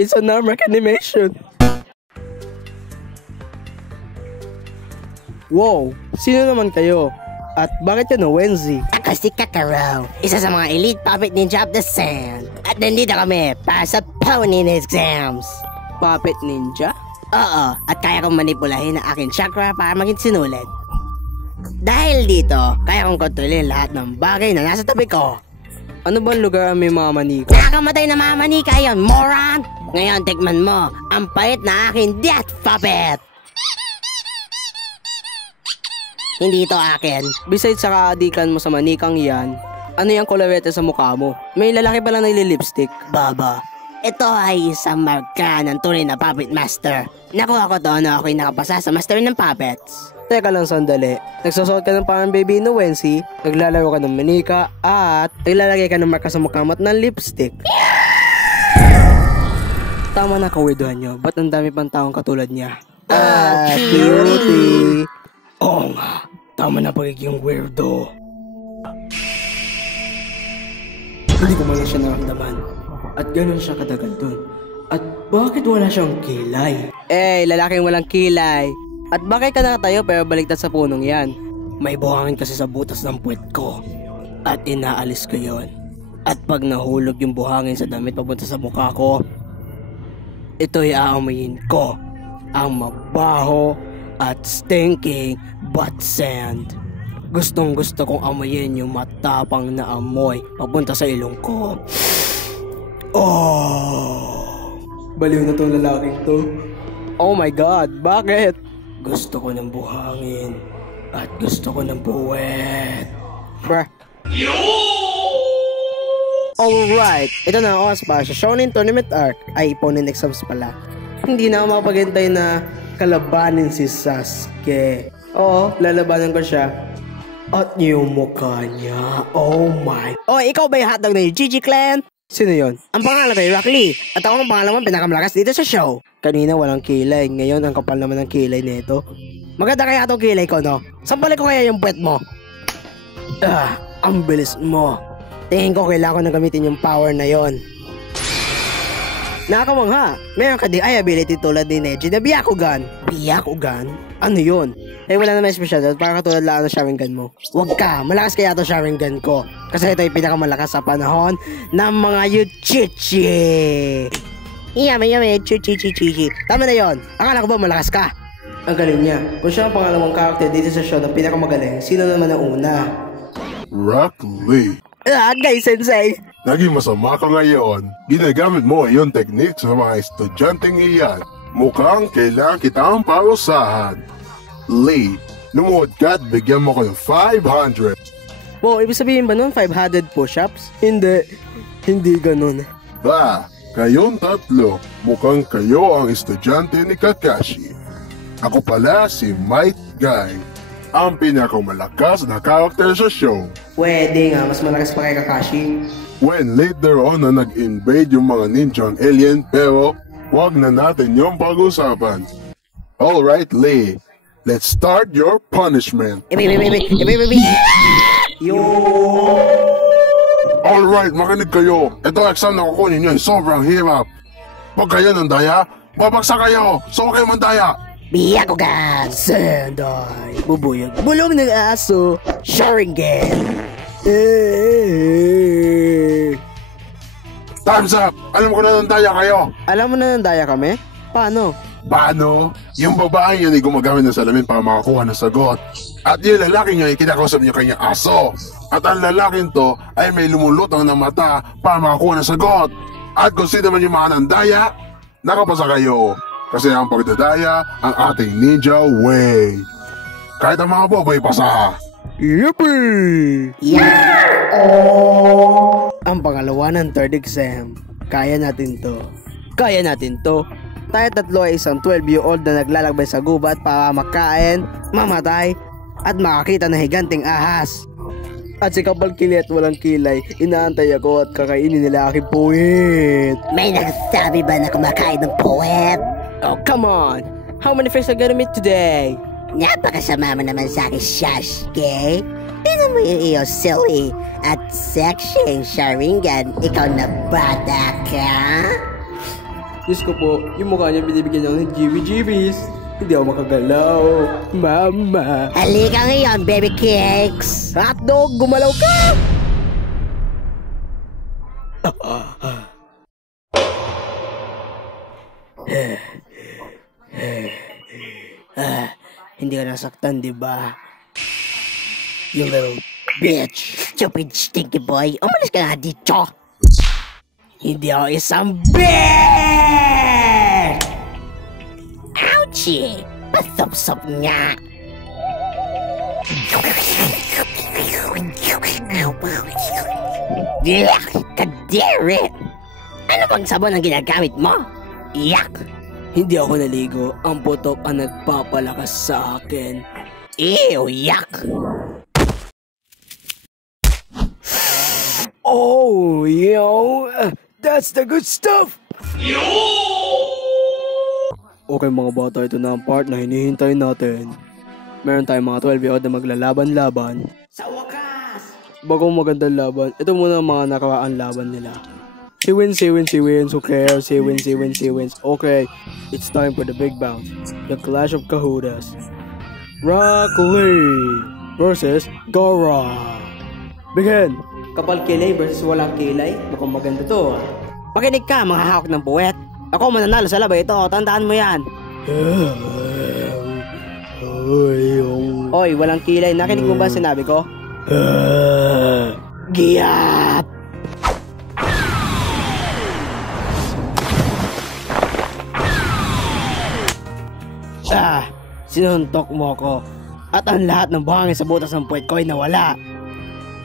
It's an arm animation. Wow, sino naman kayo? At bakit ka na Wenzy? Ako si Kakaro, isa sa mga elite puppet ninja of the sand. At nandito kami para sa Pony exams. Puppet ninja? Oo, at kaya kong manipulahin ang aking chakra para maging sinulit. Dahil dito, kaya kong kontrolin lahat ng bagay na nasa tabi ko. Ano bang lugar ang may mga manika? Nakakamatay na mga manika yon, moron! Ngayon, tikman mo ang pait na aking death puppet. Hindi ito akin. Besides sa kaadikan mo sa manikang yan, ano yung kolorete sa mukha mo? May lalaki pala nagli-lipstick. Baba, ito ay isang marka ng tunay na puppet master. Nakuha ko to na ako'y nakapasa sa master ng puppets. Teka lang sandali. Nagsusot ka ng parang baby no Wency, naglalaro ka ng manika, at naglalagay ka ng marka sa mukha mo at ng lipstick. Tama na kawirduhan nyo. Ba't ang dami pang taong katulad niya? Cutie! Oo nga. Tama na pagiging weirdo. Hindi ko man siya naramdaman. At gano'n siya katagal dun. At bakit wala siyang kilay? Lalaking walang kilay. At bakit ka nakatayo pero baligtad sa punong yan? May buhangin kasi sa butas ng puwet ko. At inaalis ko yon. At pag nahulog yung buhangin sa damit papunta sa mukha ko, ito'y aamuyin ko. Ang mabaho at stinking butt sand. Gustong gusto kong amuyin yung matapang na amoy papunta sa ilong ko. Oh! Baliw na tong lalaking to. Oh my God, bakit? Gusto ko ng buhangin at gusto ko ng puwet. Bruh. Alright, ito na ang oras para sa Shonen Tournament Arc. Ay, Pony exams pala. Hindi na ako makapaghintay na kalabanin si Sasuke. Oo, lalabanan ko siya. At yung mukha niya, oh my. Oh, ikaw ba yung hotdog na yung GG Clan? Sino yon? Ang pangalan kay Rock Lee. At ako ang pangalan pinakamalakas dito sa show. Kanina walang kilay, ngayon ang kapal naman ng kilay nito. Maganda kaya itong kilay ko, no? Sampalin ko kaya yung puwet mo. Ang bilis mo. Tingin ko kailangan ko na gamitin yung power na yon. Nakakamangha. Meron ka ding ability tulad ni Neji na Byakugan. Byakugan? Ano yun? Wala naman special doon. Parang katulad lang ng Sharingan mo. Wag ka. Malakas kaya ito Sharingan ko. Kasi ito yung pinakamalakas sa panahon ng mga Uchichi. Yummy, Uchichi. Tama na yon. Akala ko ba malakas ka? Ang galing niya. Kung siya ang pangalawang character dito sa show na pinakamagaling, sino naman ang una? Rock Lee. Guys, sensei. Naging masama ka ngayon. Ginagamit mo yung technique sa mga estudyanteng iyan. Mukhang kailangan kitang parusahan. Lee, lumuhod ka at bigyan mo ko ng 500. Wow, ibig sabihin ba nun 500 push-ups? Hindi ganun. Ba, kayong tatlo, mukhang kayo ang estudyante ni Kakashi. Ako pala si Might Guy, ang pinakamalakas na character sa show. Pwede nga, mas malakas pa kay Kakashi. When later on na nag-invade yung mga ninjang alien, pero wag na natin yung pag-usapan. Alright, Lee, let's start your punishment. Alright, makinig kayo. Ito exam na kukunin nyo, sobrang hirap. Pag kayo ng daya, babagsak kayo. So huwag kayo mandaya. Byakugan! Sendai! Bubuyog! Bulong ng aso! Sharingan! Time's up! Alam ko na ng daya kayo! Alam mo na ng daya kami? Paano? Paano? Yung babae yan ay gumagamit ng salamin para makakuha ng sagot. At yung lalaki niya ay kinakausap niya kanyang aso. At ang lalaking to ay may lumulutang na mata para makakuha ng sagot. At kung sino man yung mga nandaya, nakapasa kayo. Kasi ang pagdadaya ang ating ninja way. Kahit ang mga boboy pasa. Yippee! Yeah! Ang pangalawa ng third exam. Kaya natin to. Tayo tatlo ay isang 12-year-old na naglalakbay sa gubat para makain, mamatay, at makakita ng higanting ahas. At si Kapal Kili at walang kilay, inaantay ako at kakainin nila aking puwet. May nagsabi ba na kumakain ng puwet? Oh, come on! How many fish are gonna meet today? Napakasama mo naman sa akin, Sasuke. Tingnan mo yung iyo, silly. At sexy Sharingan, ikaw na bata ka? Diyos ko po, yung mukha niya binibigyan ako ng GB-GBs. Hindi ako makagalaw. Mama. Halika ngayon, baby cakes. Hotdog, gumalaw ka! Hindi ka nasaktan, di ba? You little bitch. Stupid stinky boy. Umalis ka nga dito. Hindi ako isang bitch! Ouchie! Pasop-sop nga. Yuck! Kadirit! Ano bang sabon ang ginagamit mo? Yuck! Hindi ako naligo. Ang putok ang nagpapalakas sa akin. Ew! Yuck! Oh, yo! That's the good stuff! Okay mga bata, ito na ang part na hinihintay natin. Meron tayong mga 12-year-old na maglalaban-laban. Sa wakas! Bagong magandang laban, ito muna ang mga nakaraan laban nila. She wins, who cares? She wins. Okay, it's time for the big bout. The Clash of Kahudas. Rock Lee versus Gora. Begin! Kapal kilay versus walang kilay. Mukhang maganda to. Pakinig ka, mga hawak ng puwet. Ako mananalo sa labay ito, tandaan mo yan. Oy, walang kilay. Nakinig mo ba sinabi ko? Giyap! Sinuntok mo ko. At ang lahat ng buhangin sa butas ng puwet ko ay nawala.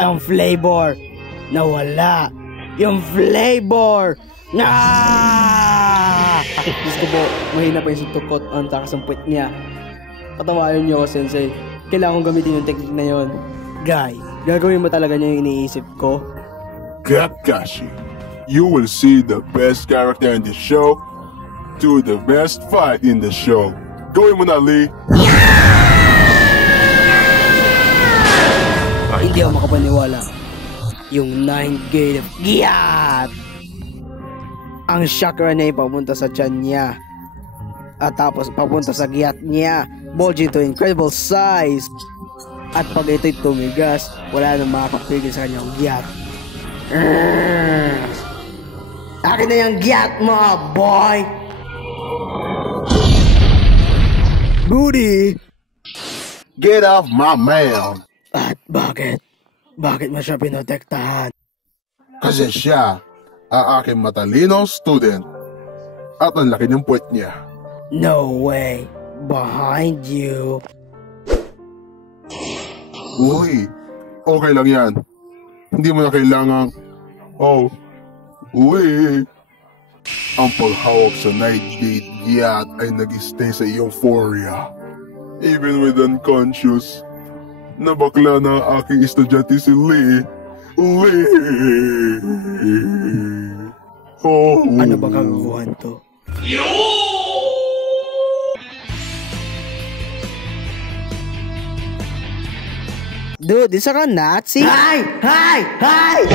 Ang flavor, nawala. Yung flavor! Gusto ko po, mahina pa yung suntukot ang takas ng puwet niya. Patawayan niyo ako, Sensei. Kailangan kong gamitin yung technique na yon. Guy, gagawin mo talaga niya yung iniisip ko? Kakashi, you will see the best character in the show to the best fight in the show. Gawin mo na, Lee. Hindi ako makapaniwala. Yung 9 gate of Giyat! Ang chakra niya ay papunta sa tiyan niya. At tapos papunta sa giyat niya. Bulging to incredible size. At pag ito'y tumigas, wala nang makakapigil sa kanyang giyat. Akin na yung giyat mo, boy! Booty! Get off my man. At bakit? Bakit mo siya pinotektahan? Kasi siya ang aking matalinong student. At ang laki ng puwet niya. No way. Behind you. Uy, okay lang yan. Hindi mo na kailangang... Oh, uy. Ang paghawak sa night gate giyat ay nag-stay sa euphoria. Even with unconscious, na bakla na ang aking estudyante si Lee. Lee! Oh. Ano ba kagaguhan to? Dude, isa ka Nazi? Hi! Hi! Hi!